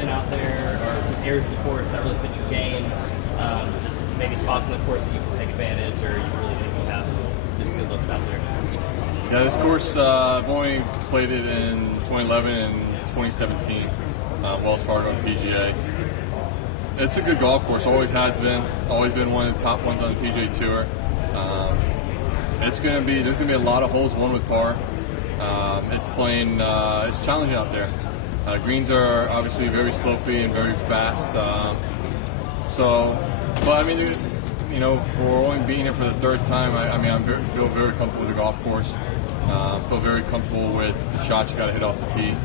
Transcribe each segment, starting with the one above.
been out there, or just areas of the course that really fit your game? Just maybe spots on the course that you can take advantage, or you really think you have just good looks out there? Yeah, this course, I've only played it in 2011 and 2017, Wells Fargo PGA. It's a good golf course, always has been, always been one of the top ones on the PGA Tour. There's going to be a lot of holes won with par. It's challenging out there. Greens are obviously very slopey and very fast. But I mean, for only being here for the third time, I feel very comfortable with the golf course. Feel very comfortable with the shots you got to hit off the tee.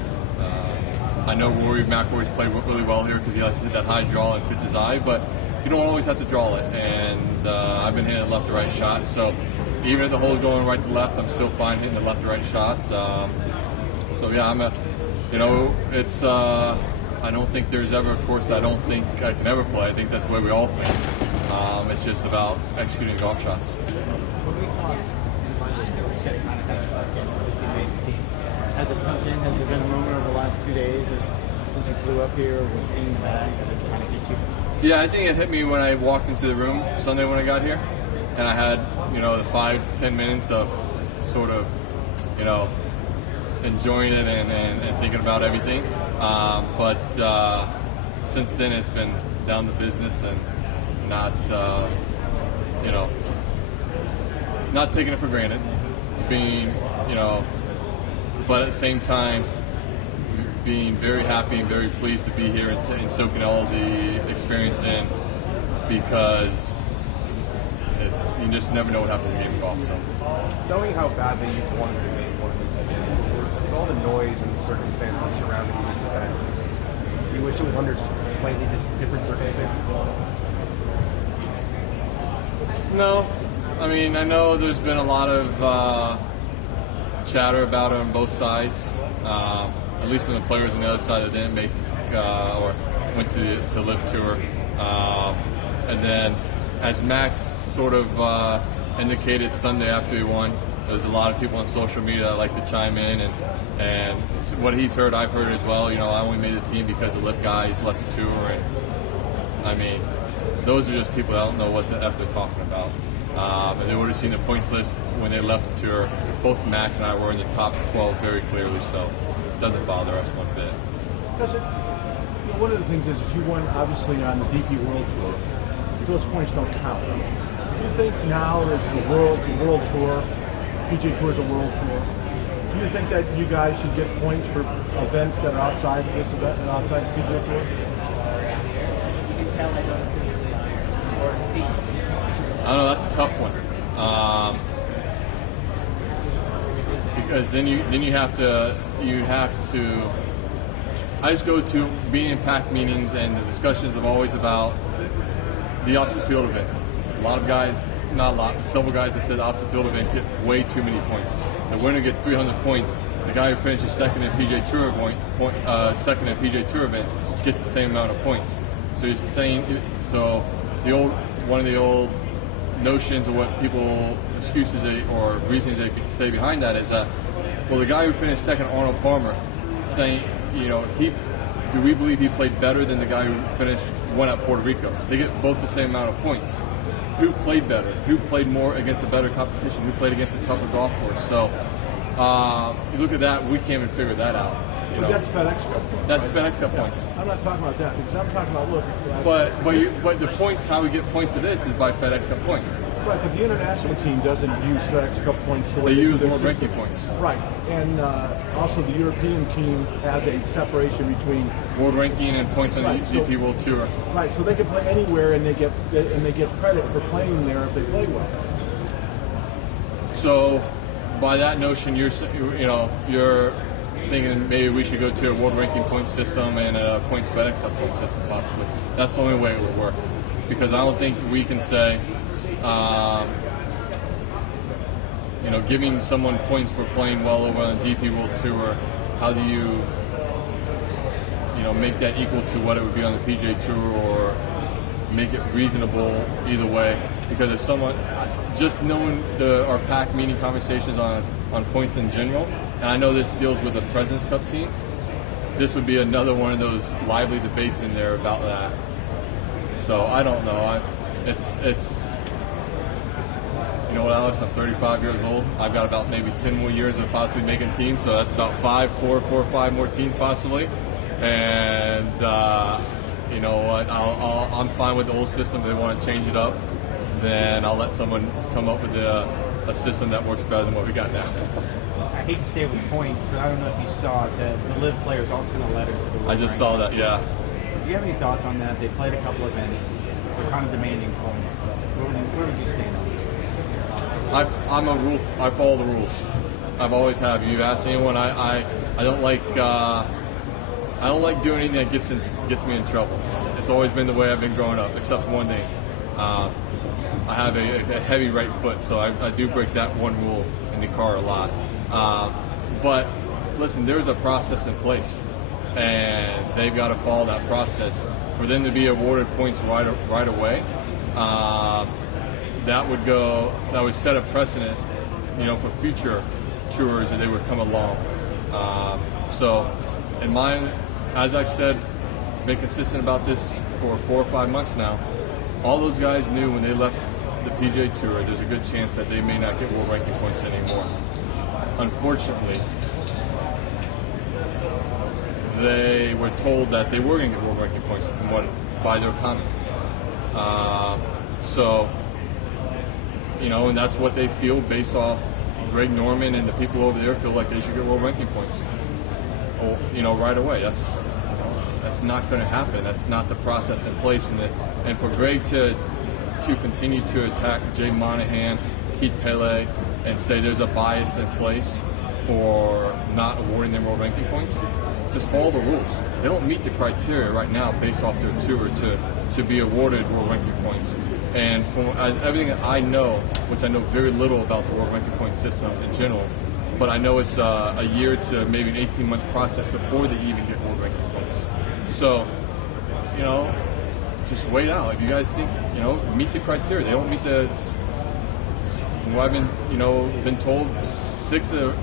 I know Rory McIlroy's played really well here because he likes to hit that high draw and fits his eye, but you don't always have to draw it. And I've been hitting a left to right shot, so even if the hole's going right to left, I'm still fine hitting the left to right shot. So yeah, it's. I don't think there's ever a course I don't think I can ever play. I think that's the way we all think. It's just about executing golf shots. Has it sunk in? Has there been a moment over the last 2 days since you flew up here, or we've seen that it's kind of hit you? Yeah, I think it hit me when I walked into the room Sunday when I got here, and I had the 5-10 minutes of sort of enjoying it and thinking about everything. But since then, it's been down to business and not not taking it for granted, being but at the same time being very happy and very pleased to be here and soaking all the experience in, because you just never know what happens in a game of golf. So, knowing how badly you wanted to make one of these events, with all the noise and the circumstances surrounding this event, you wish it was under slightly different circumstances? No, I mean, I know there's been a lot of chatter about it on both sides. At least from the players on the other side that didn't make or went to the LIV Tour. And then, as Max sort of indicated Sunday after he won, there was a lot of people on social media that like to chime in, and what he's heard, I've heard as well. I only made the team because the LIV guys left the tour, and I mean, those are just people that don't know what the F they're talking about. And they would have seen the points list when they left the tour. Both Max and I were in the top 12 very clearly, so it doesn't bother us one bit. One of the things is you won obviously on the DP World Tour. Those points don't count. Do you think now that the World Tour, PGA Tour is a World Tour, do you think that you guys should get points for events that are outside this event and outside the PGA Tour? You can tell they don't typically or Steve. I don't know, that's a tough one. Because then you have to. I just go to being in pack meetings, and the discussions are always about the opposite field events. A lot of guys, not a lot, but several guys have said the opposite field events get way too many points. The winner gets 300 points. The guy who finishes second in PGA Tour event gets the same amount of points. So you're saying, one of the old notions of what people excuses or reasons they say behind that is that, well, the guy who finished second, Arnold Palmer, saying, do we believe he played better than the guy who won at Puerto Rico? They get both the same amount of points. Who played better? Who played more against a better competition? Who played against a tougher golf course? So you look at that, we can't even figure that out. But that's FedEx Cup points. That's right? FedEx Cup points. I'm not talking about that, because I'm talking about, look. But the points, how we get points for this is by FedEx Cup points. Right, but the international team doesn't use FedEx Cup points. They use more ranking points. Right, and also the European team has a separation between world ranking and points on the DP World Tour. Right, so they can play anywhere, and they get credit for playing there if they play well. So, by that notion, you're thinking maybe we should go to a world ranking point system and a points FedEx Cup point system possibly. That's the only way it would work, because I don't think we can say, giving someone points for playing well over on the DP World Tour. How do you, make that equal to what it would be on the PGA Tour, or make it reasonable either way? Because if someone, just knowing our pack meeting conversations on points in general, and I know this deals with the President's Cup team, this would be another one of those lively debates in there about that. So I don't know. It's you know what, Alex? I'm 35 years old. I've got about maybe 10 more years of possibly making teams, so that's about 4 or 5 more teams possibly. And you know what? I'm fine with the old system. If they want to change it up, then I'll let someone come up with a system that works better than what we got now. I hate to stay with points, but I don't know if you saw it. The LIV players all sent a letter to the World I just saw that, yeah. Do you have any thoughts on that? They played a couple events. They're kind of demanding points. Where would you stand on it? I follow the rules. I've always have. You've asked anyone. I don't like doing anything that gets me in trouble. It's always been the way I've been growing up, except for one thing. I have a heavy right foot, so I do break that one rule in the car a lot. But listen, there's a process in place, and they've got to follow that process. For them to be awarded points right away, that would set a precedent, you know, for future tours that they would come along. So, in mine, as I've said, been consistent about this for 4 or 5 months now. All those guys knew when they left the PGA Tour, there's a good chance that they may not get world ranking points anymore. Unfortunately, they were told that they were going to get world ranking points by their comments. So, you know, and that's what they feel based off Greg Norman and the people over there feel like they should get world ranking points. Or, you know, right away. That's not going to happen. That's not the process in place. And for Greg to continue to attack Jay Monahan, Keith Pele, and say there's a bias in place for not awarding them world ranking points, just follow the rules. They don't meet the criteria right now based off their tour to be awarded world ranking points. And as everything that I know, which I know very little about the world ranking point system in general, but I know it's a year to maybe an 18-month process before they even get world ranking points. So, you know, just wait out. If you guys think, you know, meet the criteria. They don't meet the, from what I've been told, 6 of the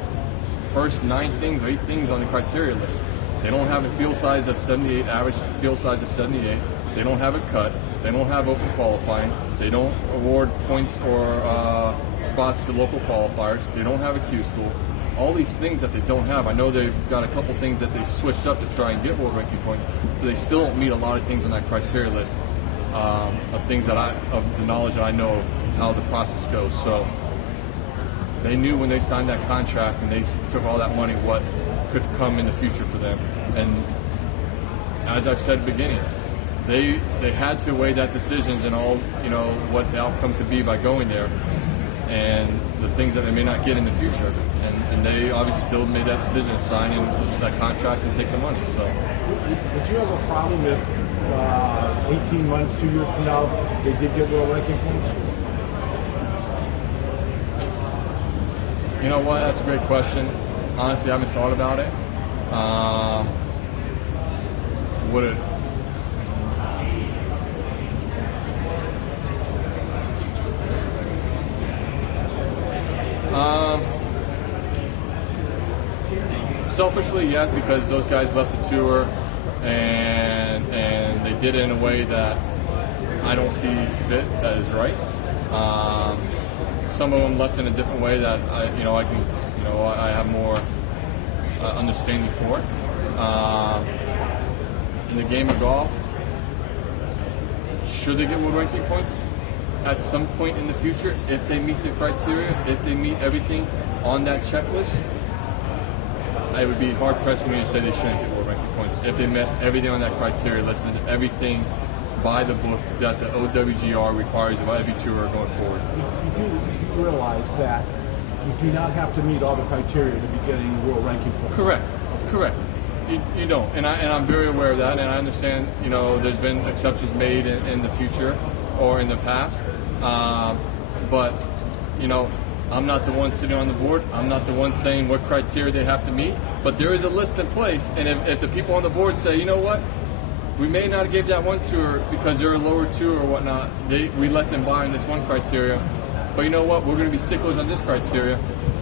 first 9 things or 8 things on the criteria list. They don't have a field size of 78, average field size of 78. They don't have a cut. They don't have open qualifying. They don't award points or spots to local qualifiers. They don't have a Q school. All these things that they don't have. I know they've got a couple things that they switched up to try and get world ranking points, but they still don't meet a lot of things on that criteria list of things of the knowledge that I know of how the process goes. So they knew when they signed that contract and they took all that money what could come in the future for them. And as I've said at the beginning, they had to weigh that decisions and all, you know, what the outcome could be by going there and the things that they may not get in the future. And they obviously still made that decision of signing that contract and take the money. So, would you have a problem if 18 months, 2 years from now, they did get world ranking points? You know what? That's a great question. Honestly, I haven't thought about it. Would it? Selfishly, yes, because those guys left the tour and they did it in a way that I don't see fit, that is right. Some of them left in a different way that I have more understanding for. In the game of golf, should they get world ranking points at some point in the future if they meet the criteria, if they meet everything on that checklist? I would be hard pressed for me to say they shouldn't get world ranking points if they met everything on that criteria list and everything by the book that the OWGR requires of every tour going forward. You realize that you do not have to meet all the criteria to be getting world ranking points. Correct. You don't, and I'm very aware of that, and I understand. You know, there's been exceptions made in the future or in the past, but you know, I'm not the one sitting on the board. I'm not the one saying what criteria they have to meet. But there is a list in place, and if the people on the board say, you know what, we may not give that one tour because they're a lower tour or whatnot, we let them buy on this one criteria. But you know what, we're going to be sticklers on this criteria.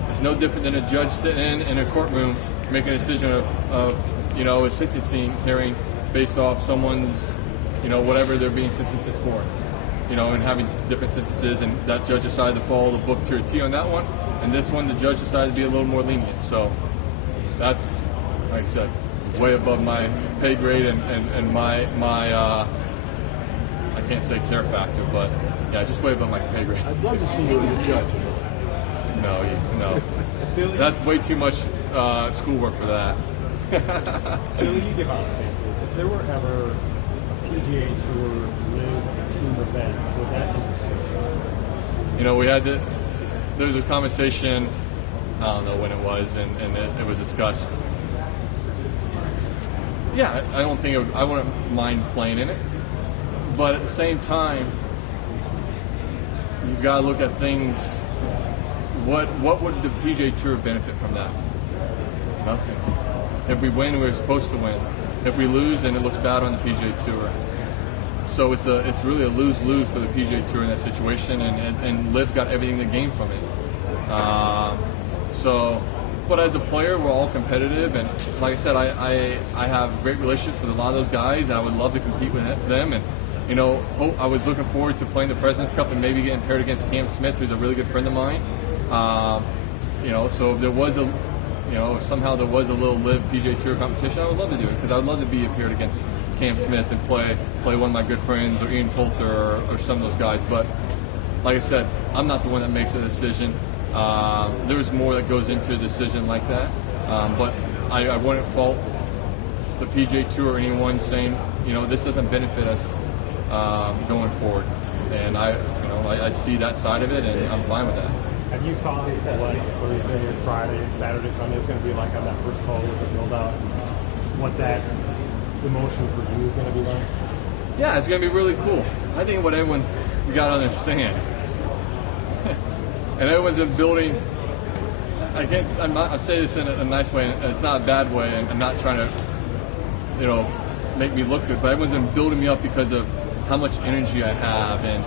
It's no different than a judge sitting in a courtroom making a decision of you know, a sentencing hearing based off someone's, you know, whatever they're being sentenced for, you know, and having different sentences, and that judge decided to follow the book to a T on that one, and this one the judge decided to be a little more lenient. So that's, like I said, it's way above my pay grade and my I can't say care factor, but yeah, just way above my pay grade. I'd love to see you as a judge. No. Billy, That's way too much schoolwork for that. Billy, you give out answers. If there were ever a PGA Tour live team event, would that interest you? You know, there was this conversation, I don't know when it was, and it was discussed. Yeah, I don't think I wouldn't mind playing in it, but at the same time, you've got to look at things. What would the PGA Tour benefit from that? Nothing. If we win, we're supposed to win. If we lose, then it looks bad on the PGA Tour. So it's really a lose-lose for the PGA Tour in that situation, and Liv got everything to gain from it. But as a player, we're all competitive, and like I said, I have great relationships with a lot of those guys. I would love to compete with them, and you know, I was looking forward to playing the President's Cup and maybe getting paired against Cam Smith, who's a really good friend of mine. You know, so if there was somehow there was a little Liv PGA Tour competition, I would love to do it, because I would love to be paired against Cam Smith and play one of my good friends, or Ian Poulter, or some of those guys. But like I said, I'm not the one that makes a decision. There's more that goes into a decision like that. But I wouldn't fault the PGA Tour or anyone saying, you know, this doesn't benefit us going forward. And I see that side of it, and I'm fine with that. Have you thought what Thursday, Friday, Saturday, Sunday is going to be like on that first hole with the build-out? What that emotion for you is going to be like? Yeah, it's going to be really cool. I think what everyone, you got to understand, and everyone's been building. I'm saying this in a nice way, and it's not a bad way, and I'm not trying to, you know, make me look good, but everyone's been building me up because of how much energy I have, and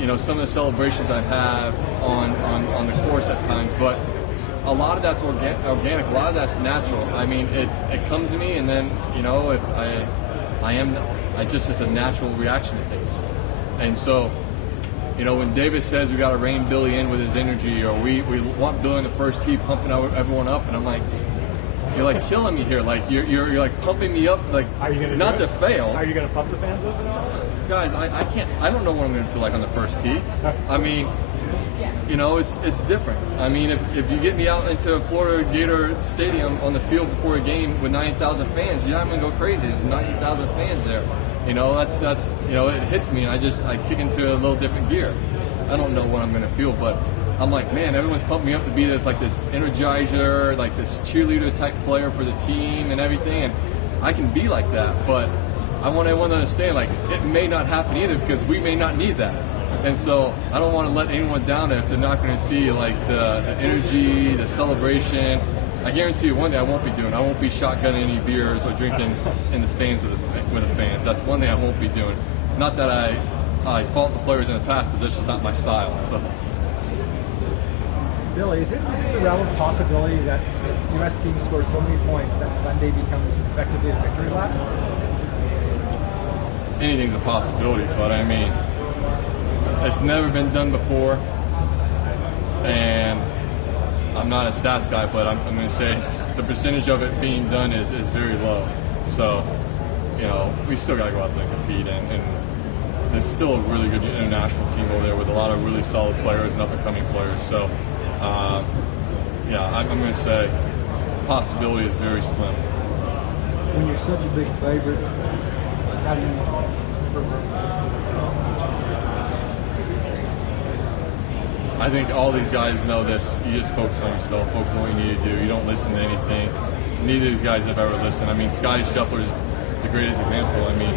you know, some of the celebrations I have on the course at times. But a lot of that's organic. A lot of that's natural. I mean, it comes to me, and then, you know, if I just, it's a natural reaction to things. And so, you know, when David says we got to rein Billy in with his energy, or we want Billy in the first tee pumping everyone up, and I'm like, you're like killing me here. Like you're like pumping me up, like not to fail. Are you going to pump the fans up at all? Guys, I can't. I don't know what I'm going to feel like on the first tee. I mean, you know, it's different. I mean, if you get me out into a Florida Gator Stadium on the field before a game with 90,000 fans, you're not going to go crazy. There's 90,000 fans there. You know, that's you know, it hits me, and I kick into a little different gear. I don't know what I'm going to feel, but I'm like, man, everyone's pumping me up to be this energizer, like this cheerleader type player for the team and everything, and I can be like that, but I want everyone to understand, like, it may not happen either, because we may not need that. And so I don't want to let anyone down if they're not going to see like the energy, the celebration. I guarantee you one thing I won't be doing. I won't be shotgunning any beers or drinking in the stands with the fans. That's one thing I won't be doing. Not that I fault the players in the past, but that's just not my style. So. Billy, is it within the realm of possibility that the U.S. team scores so many points that Sunday becomes effectively a victory lap? Anything's a possibility, but I mean, it's never been done before, and I'm not a stats guy, but I'm going to say the percentage of it being done is very low. So, you know, we still got to go out there and compete, and there's still a really good international team over there with a lot of really solid players and up-and-coming players. So, yeah, I'm going to say possibility is very slim. When you're such a big favorite, how do you... I think all these guys know this. You just focus on yourself, focus on what you need to do. You don't listen to anything. Neither of these guys have ever listened. I mean, Scotty Scheffler is the greatest example. I mean,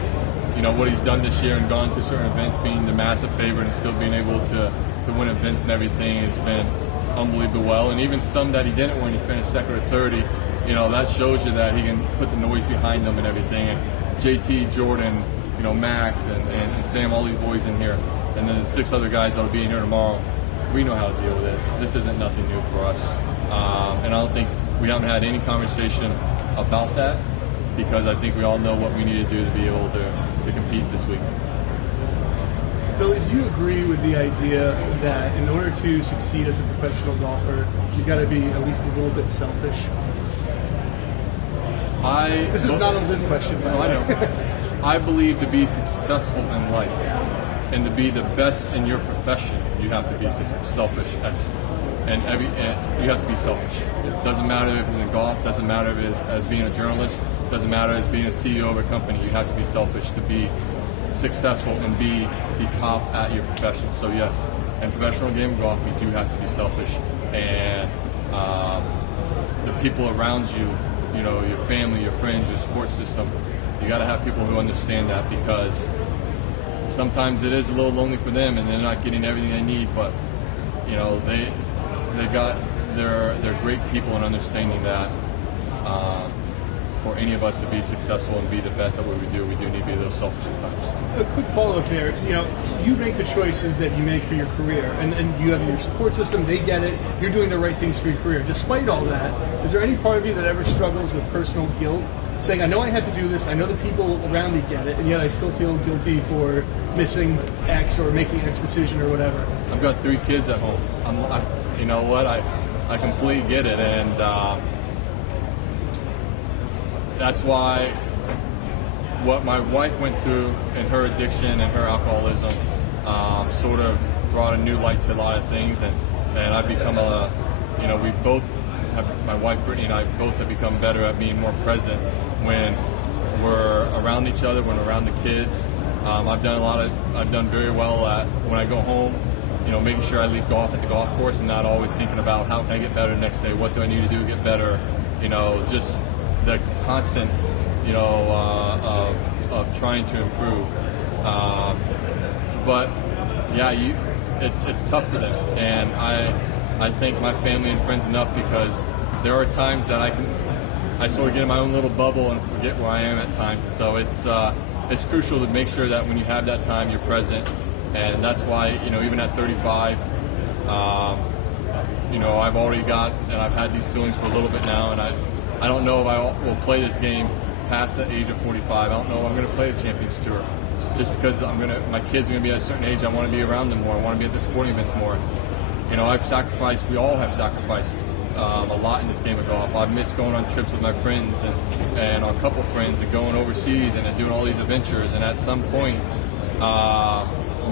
you know, what he's done this year and gone to certain events, being the massive favorite and still being able to win events and everything, it's been unbelievable well. And even some that he didn't win, he finished second or 30, you know, that shows you that he can put the noise behind them and everything. And JT, Jordan, you know, Max and Sam, all these boys in here, and then the 6 other guys that'll be in here tomorrow, we know how to deal with it. This isn't nothing new for us. And I don't think we haven't had any conversation about that. because I think we all know what we need to do to be able to compete this week. Billy, do you agree with the idea that in order to succeed as a professional golfer, you've got to be at least a little bit selfish? This is not a live question, by the way. I know. I believe to be successful in life and to be the best in your profession, you have to be selfish. And you have to be selfish. Doesn't matter if it's in golf, doesn't matter if it's as being a journalist, doesn't matter as being a CEO of a company. You have to be selfish to be successful and be the top at your profession. So yes, in professional game of golf, you do have to be selfish, and the people around you, you know, your family, your friends, your support system, you got to have people who understand that, because sometimes it is a little lonely for them and they're not getting everything they need, but you know, they're great people in understanding that for any of us to be successful and be the best at what we do need to be those selfish at times. A quick follow-up there. You know, you make the choices that you make for your career, and you have your support system, they get it, you're doing the right things for your career. Despite all that, is there any part of you that ever struggles with personal guilt, saying, I know I had to do this, I know the people around me get it, and yet I still feel guilty for missing X or making X decision or whatever? I've got 3 kids at home. You know what, I completely get it, and that's why what my wife went through in her addiction and her alcoholism sort of brought a new light to a lot of things, and I've become we both have, my wife Brittany and I both have become better at being more present when we're around each other, when we're around the kids. I've done very well at, when I go home, you know, making sure I leave golf at the golf course and not always thinking about how can I get better the next day, what do I need to do to get better, you know, just the constant, you know, of trying to improve. But yeah, it's tough for them, and I thank my family and friends enough, because there are times that I sort of get in my own little bubble and forget where I am at times. So it's crucial to make sure that when you have that time, you're present, and that's why, you know, even at 35, you know, I've already got, and I've had these feelings for a little bit now, and I don't know if I will play this game past the age of 45. I don't know if I'm going to play the Champions Tour, just because my kids are going to be at a certain age. I want to be around them more. I want to be at the sporting events more. You know, we all have sacrificed a lot in this game of golf. I've missed going on trips with my friends and our couple friends and going overseas and doing all these adventures. And at some point,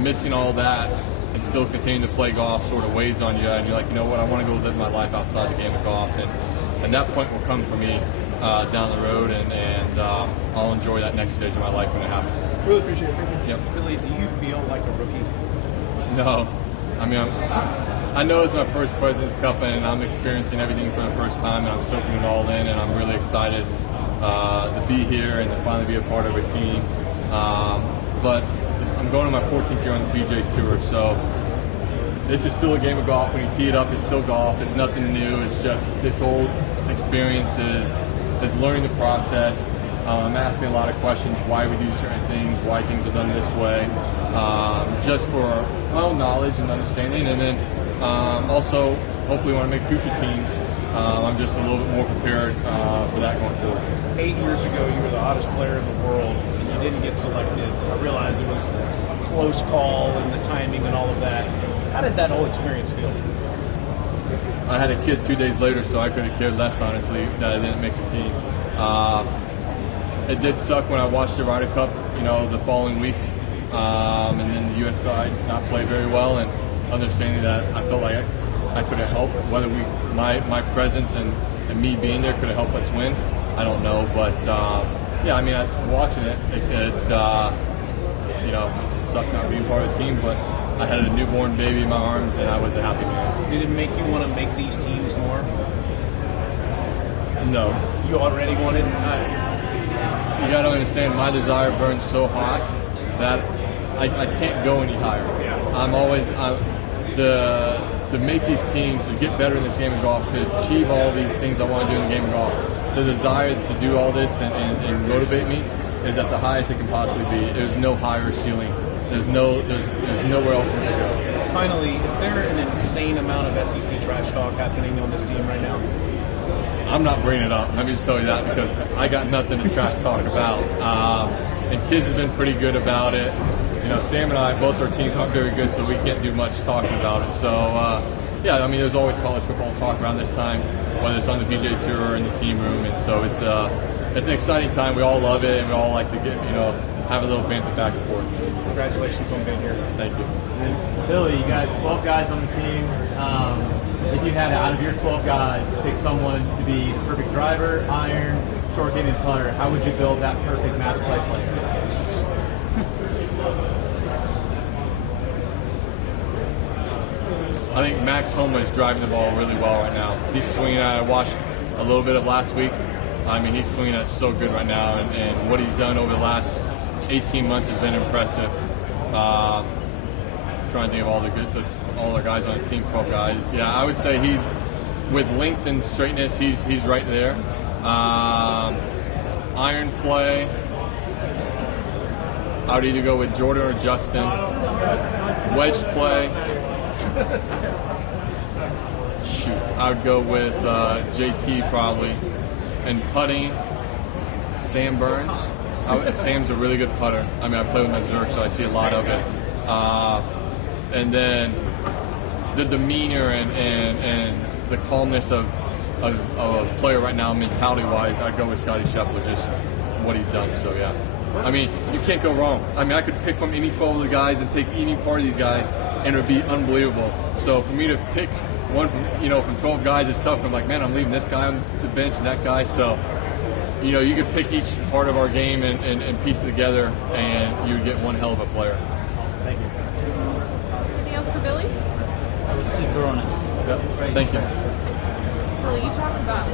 missing all that and still continuing to play golf sort of weighs on you. And you're like, you know what, I want to go live my life outside the game of golf. And that point will come for me down the road, and I'll enjoy that next stage of my life when it happens. Really appreciate it. Thank you. Yep. Billy, do you feel like a rookie? No. I mean, I know it's my first President's Cup, and I'm experiencing everything for the first time, and I'm soaking it all in, and I'm really excited to be here and to finally be a part of a team. But I'm going to my 14th year on the PGA Tour, so this is still a game of golf. When you tee it up, it's still golf. It's nothing new. It's just this old experience is learning the process. I'm asking a lot of questions, why we do certain things, why things are done this way, just for my own knowledge and understanding. And then also, hopefully when I make future teams, I'm just a little bit more prepared for that going forward. 8 years ago, you were the hottest player in the world, and you didn't get selected. I realized it was a close call and the timing and all of that. How did that whole experience feel? I had a kid 2 days later, so I could have cared less, honestly, that I didn't make the team. It did suck when I watched the Ryder Cup, you know, the following week, and then the U.S. side not play very well, and understanding that I felt like I could have helped, whether my presence and me being there could have helped us win. I don't know, but yeah, I mean, watching it you know, it sucked not being part of the team, but I had a newborn baby in my arms, and I was a happy man. Did it make you want to make these teams more? No. You already wanted? You got to understand, my desire burns so hot that I can't go any higher. I'm always to make these teams, to get better in this game of golf, to achieve all these things I want to do in the game of golf. The desire to do all this and motivate me is at the highest it can possibly be. There's no higher ceiling. There's nowhere else for me to go. Finally, is there an insane amount of SEC trash talk happening on this team right now? I'm not bringing it up. Let me just tell you that because I got nothing to trash talk about. And kids have been pretty good about it. You know, Sam and I, both our teams aren't very good, so we can't do much talking about it. So, yeah, I mean, there's always college football talk around this time, whether it's on the PGA Tour or in the team room. And so it's an exciting time. We all love it, and we all like to get, have a little banter back and forth. Congratulations on being here. Thank you. And Billy, you got 12 guys on the team. If you had, out of your 12 guys, pick someone to be the perfect driver, iron, short game, and putter, how would you build that perfect match play player? I think Max Homa is driving the ball really well right now. He's swinging at it. I watched a little bit of last week. I mean, he's swinging at it so good right now, and what he's done over the last 18 months has been impressive. Trying to think of all our guys on the team, 12 guys. Yeah, I would say he's, with length and straightness, he's right there. Iron play, I would either go with Jordan or Justin. Wedge play, shoot, I would go with JT probably. And putting, Sam Burns. Sam's a really good putter. I mean, I play with my Zerk, so I see a lot of it. And then the demeanor and the calmness of a player right now, mentality-wise, I'd go with Scotty Scheffler, just what he's done. So, yeah. I mean, you can't go wrong. I mean, I could pick from any 12 of the guys and take any part of these guys, and it would be unbelievable. So for me to pick one from 12 guys is tough. I'm like, man, I'm leaving this guy on the bench and that guy. So, you could pick each part of our game and piece it together, and you would get one hell of a player. Thank you. Anything else for Billy? I was super honest. Yep. Thank you. Billy, you talked about